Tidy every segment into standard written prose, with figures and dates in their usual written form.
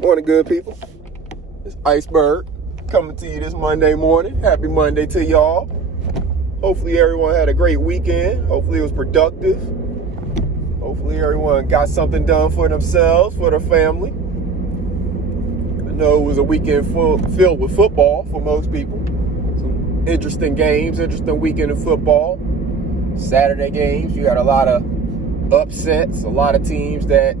Morning, good people. It's Iceberg coming to you this Monday morning. Happy Monday to y'all. Hopefully everyone had a great weekend. Hopefully it was productive. Hopefully everyone got something done for themselves, for their family. I know it was a weekend filled with football for most people. Some interesting games, interesting weekend of football. Saturday games, you got a lot of upsets, a lot of teams that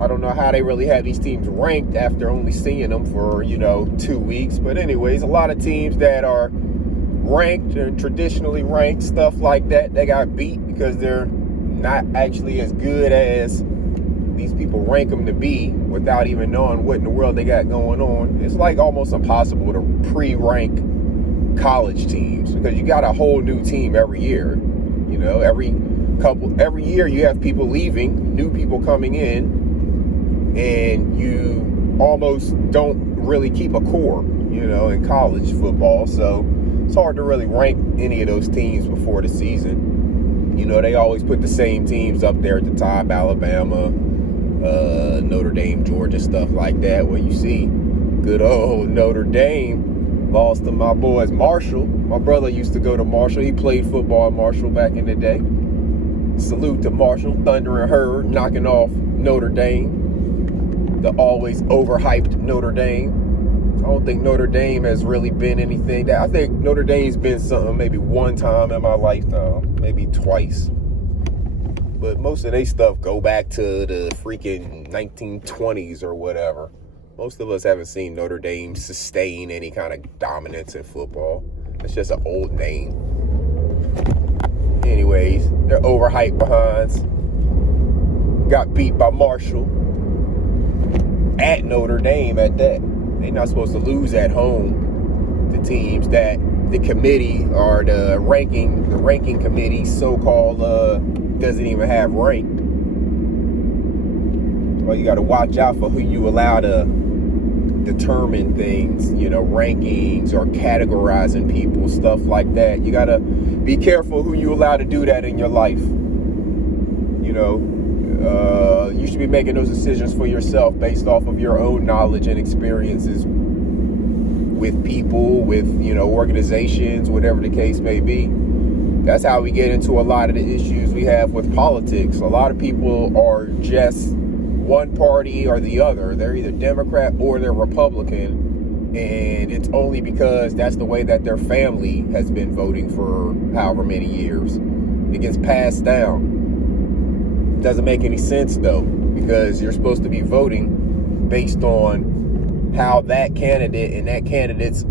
I don't know how they really have these teams ranked after only seeing them for, 2 weeks. But anyways, a lot of teams that are ranked and traditionally ranked, stuff like that, they got beat because they're not actually as good as these people rank them to be without even knowing what in the world they got going on. It's like almost impossible to pre-rank college teams because you got a whole new team every year. Every year you have people leaving, new people coming in, and you almost don't really keep a core, in college football. So it's hard to really rank any of those teams before the season. They always put the same teams up there at the top: Alabama, Notre Dame, Georgia, stuff like that, where you see good old Notre Dame lost to my boys Marshall. My brother used to go to Marshall. He played football at Marshall back in the day. Salute to Marshall, Thunder and Herd, knocking off Notre Dame, the always overhyped Notre Dame. I don't think Notre Dame has really been anything. I think Notre Dame's been something maybe one time in my lifetime, maybe twice. But most of their stuff go back to the freaking 1920s or whatever. Most of us haven't seen Notre Dame sustain any kind of dominance in football. It's just an old name. Anyways, they're overhyped behinds. Got beat by Marshall at Notre Dame at that. They're not supposed to lose at home to teams that the committee or the ranking committee so-called doesn't even have ranked. Well, you got to watch out for who you allow to determine things, rankings or categorizing people, stuff like that. You got to be careful who you allow to do that in your life. You should be making those decisions for yourself based off of your own knowledge and experiences with people, with, organizations, whatever the case may be. That's how we get into a lot of the issues we have with politics. A lot of people are just one party or the other. They're either Democrat or they're Republican. And it's only because that's the way that their family has been voting for however many years. It gets passed down. Doesn't make any sense though, because you're supposed to be voting based on how that candidate and that candidate's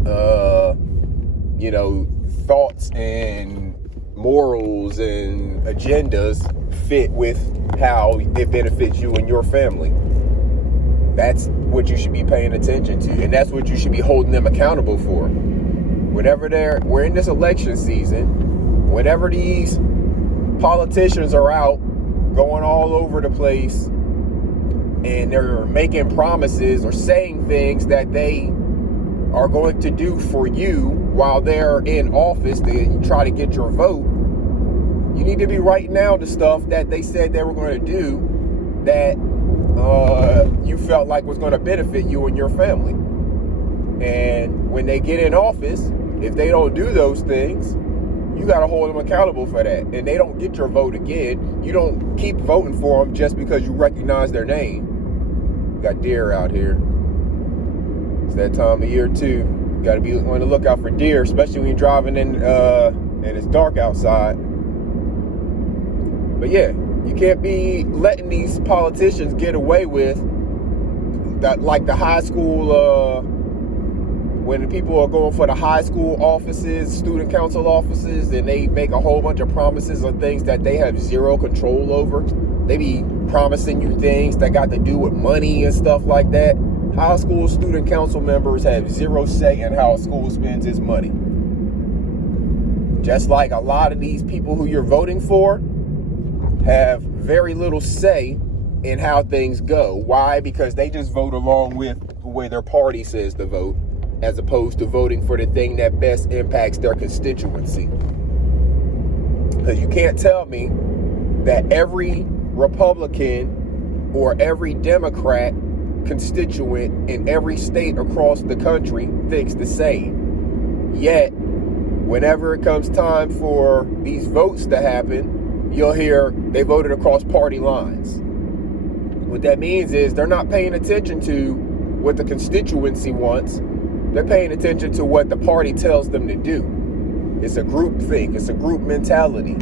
thoughts and morals and agendas fit with how it benefits you and your family. That's what you should be paying attention to, and that's what you should be holding them accountable for. We're in this election season, whenever these politicians are out going all over the place and they're making promises or saying things that they are going to do for you while they're in office to try to get your vote, you need to be writing down the stuff that they said they were going to do that you felt like was going to benefit you and your family. And when they get in office, if they don't do those things, you got to hold them accountable for that. And they don't get your vote again. You don't keep voting for them just because you recognize their name. Got deer out here. It's that time of year too. You got to be on the lookout for deer, especially when you're driving in and it's dark outside. But yeah, you can't be letting these politicians get away with that, like the high school, when people are going for the high school offices, student council offices, and they make a whole bunch of promises on things that they have zero control over. They be promising you things that got to do with money and stuff like that. High school student council members have zero say in how a school spends its money. Just like a lot of these people who you're voting for have very little say in how things go. Why? Because they just vote along with the way their party says to vote, as opposed to voting for the thing that best impacts their constituency. Because you can't tell me that every Republican or every Democrat constituent in every state across the country thinks the same. Yet, whenever it comes time for these votes to happen, you'll hear they voted across party lines. What that means is they're not paying attention to what the constituency wants. They're paying attention to what the party tells them to do. It's a group think. It's a group mentality.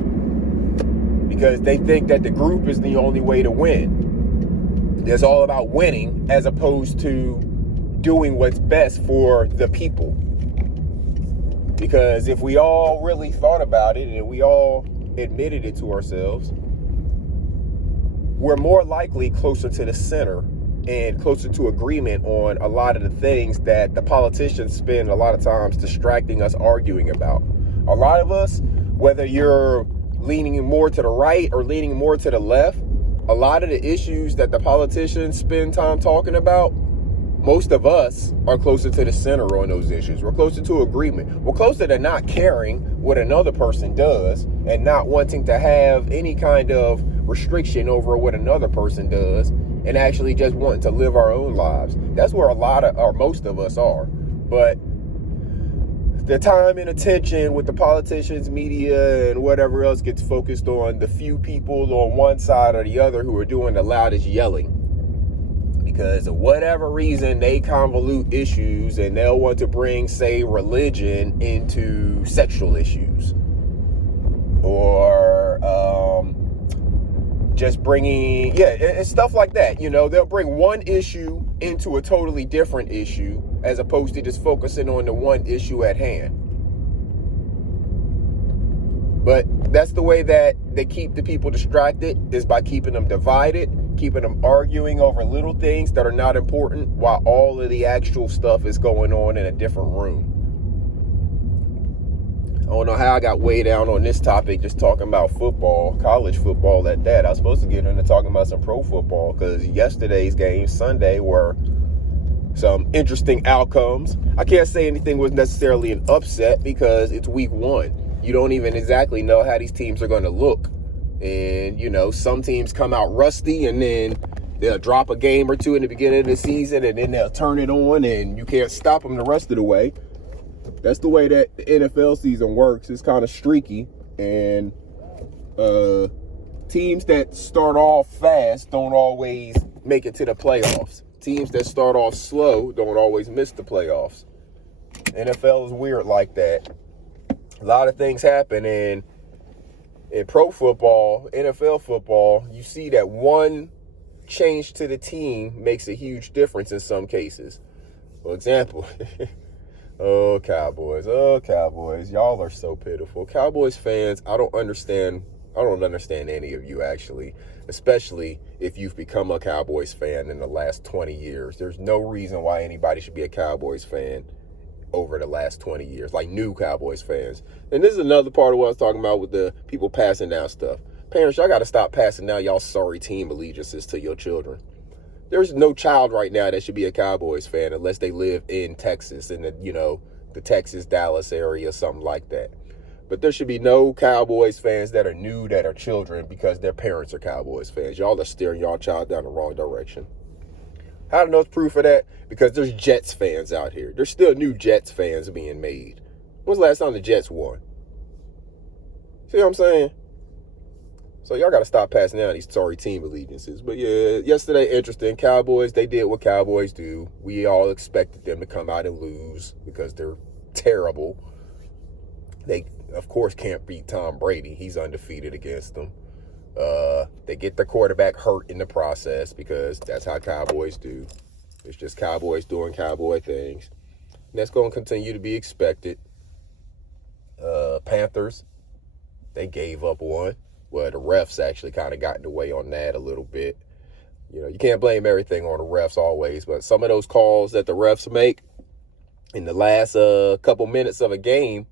Because they think that the group is the only way to win. It's all about winning as opposed to doing what's best for the people. Because if we all really thought about it and we all admitted it to ourselves, we're more likely closer to the center and closer to agreement on a lot of the things that the politicians spend a lot of times distracting us arguing about. A lot of us, whether you're leaning more to the right or leaning more to the left, a lot of the issues that the politicians spend time talking about, most of us are closer to the center on those issues. We're closer to agreement. We're closer to not caring what another person does and not wanting to have any kind of restriction over what another person does and actually just wanting to live our own lives. That's where most of us are. But the time and attention with the politicians, media, and whatever else gets focused on the few people on one side or the other who are doing the loudest yelling. Because of whatever reason, they convolute issues and they'll want to bring, say, religion into sexual issues. Or just bringing, it's stuff like that. You know, they'll bring one issue into a totally different issue as opposed to just focusing on the one issue at hand. But that's the way that they keep the people distracted, is by keeping them divided, keeping them arguing over little things that are not important while all of the actual stuff is going on in a different room. I don't know how I got way down on this topic, just talking about football, college football at that. I was supposed to get into talking about some pro football because yesterday's game, Sunday, were some interesting outcomes. I can't say anything was necessarily an upset because it's week one. You don't even exactly know how these teams are going to look. And, you know, some teams come out rusty and then they'll drop a game or two in the beginning of the season and then they'll turn it on and you can't stop them the rest of the way. That's the way that the NFL season works. It's kind of streaky. And teams that start off fast don't always make it to the playoffs. Teams that start off slow don't always miss the playoffs. NFL is weird like that. A lot of things happen in pro football, NFL football. You see that one change to the team makes a huge difference in some cases. For example, Cowboys. Y'all are so pitiful. Cowboys fans, I don't understand any of you, actually, especially if you've become a Cowboys fan in the last 20 years. There's no reason why anybody should be a Cowboys fan over the last 20 years, like new Cowboys fans. And this is another part of what I was talking about with the people passing down stuff. Parents, y'all got to stop passing down y'all sorry team allegiances to your children. There's no child right now that should be a Cowboys fan unless they live in Texas, in the Texas, Dallas area, something like that. But there should be no Cowboys fans that are new, that are children, because their parents are Cowboys fans. Y'all are steering y'all child down the wrong direction. How do I know it's proof of that? Because there's Jets fans out here. There's still new Jets fans being made. When's the last time the Jets won? See what I'm saying? So y'all got to stop passing down these sorry team allegiances. But yeah, yesterday, interesting. Cowboys, they did what Cowboys do. We all expected them to come out and lose because they're terrible. They, of course, can't beat Tom Brady. He's undefeated against them. They get the quarterback hurt in the process because that's how Cowboys do. It's just Cowboys doing Cowboy things. And that's going to continue to be expected. Panthers, they gave up one. Well, the refs actually kind of got in the way on that a little bit. You know, you can't blame everything on the refs always, but some of those calls that the refs make in the last couple minutes of a game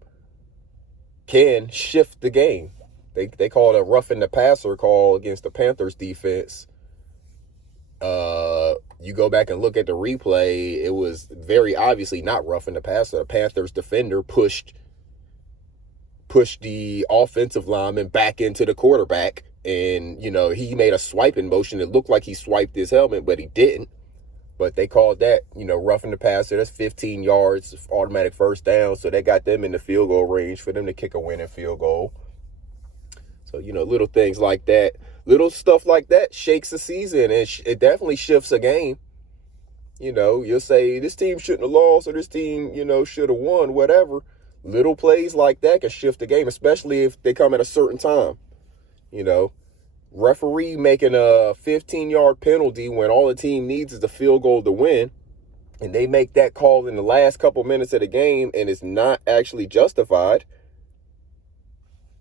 can shift the game. They called a roughing the passer call against the Panthers defense. You go back and look at the replay, it was very obviously not roughing the passer. The Panthers defender pushed the offensive lineman back into the quarterback. And, you know, he made a swiping motion. It looked like he swiped his helmet, but he didn't. But they called that, roughing the passer. That's 15 yards, automatic first down. So they got them in the field goal range for them to kick a winning field goal. So, little things like that, little stuff like that shakes the season, and it definitely shifts a game. You'll say this team shouldn't have lost, or this team, should have won, whatever. Little plays like that can shift the game, especially if they come at a certain time. Referee making a 15-yard penalty when all the team needs is a field goal to win, and they make that call in the last couple minutes of the game, and it's not actually justified.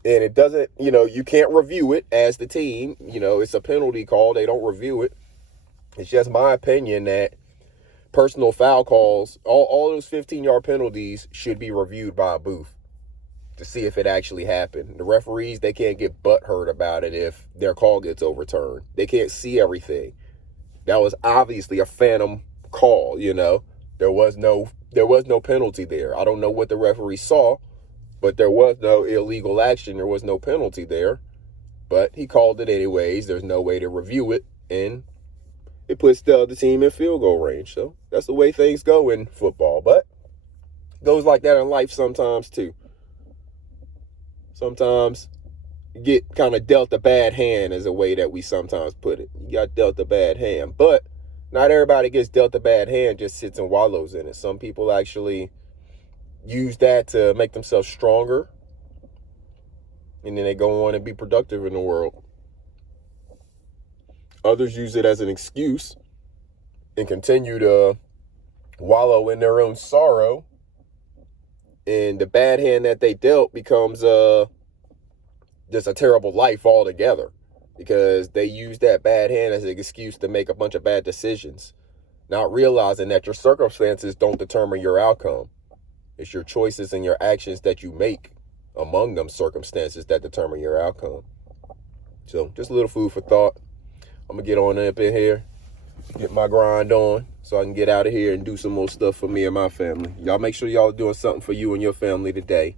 And it doesn't, you can't review it as the team. It's a penalty call. They don't review it. It's just my opinion that personal foul calls, all those 15-yard penalties should be reviewed by a booth to see if it actually happened. The referees, they can't get butthurt about it if their call gets overturned. They can't see everything. That was obviously a phantom call, There was no penalty there. I don't know what the referee saw, but there was no illegal action. There was no penalty there. But he called it anyways. There's no way to review it, and it puts the other team in field goal range. So that's the way things go in football. But it goes like that in life sometimes too. Sometimes you get kind of dealt a bad hand, is a way that we sometimes put it. You got dealt a bad hand. But not everybody gets dealt a bad hand, just sits and wallows in it. Some people actually use that to make themselves stronger, and then they go on and be productive in the world. Others use it as an excuse and continue to wallow in their own sorrow, and the bad hand that they dealt becomes just a terrible life altogether, because they use that bad hand as an excuse to make a bunch of bad decisions, not realizing that your circumstances don't determine your outcome. It's your choices and your actions that you make among them circumstances that determine your outcome. So just a little food for thought. I'm going to get on up in here, get my grind on so I can get out of here and do some more stuff for me and my family. Y'all make sure y'all are doing something for you and your family today.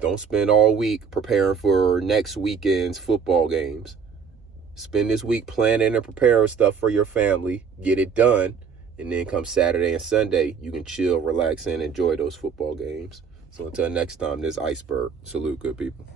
Don't spend all week preparing for next weekend's football games. Spend this week planning and preparing stuff for your family. Get it done. And then come Saturday and Sunday, you can chill, relax, and enjoy those football games. So until next time, this is Iceberg. Salute, good people.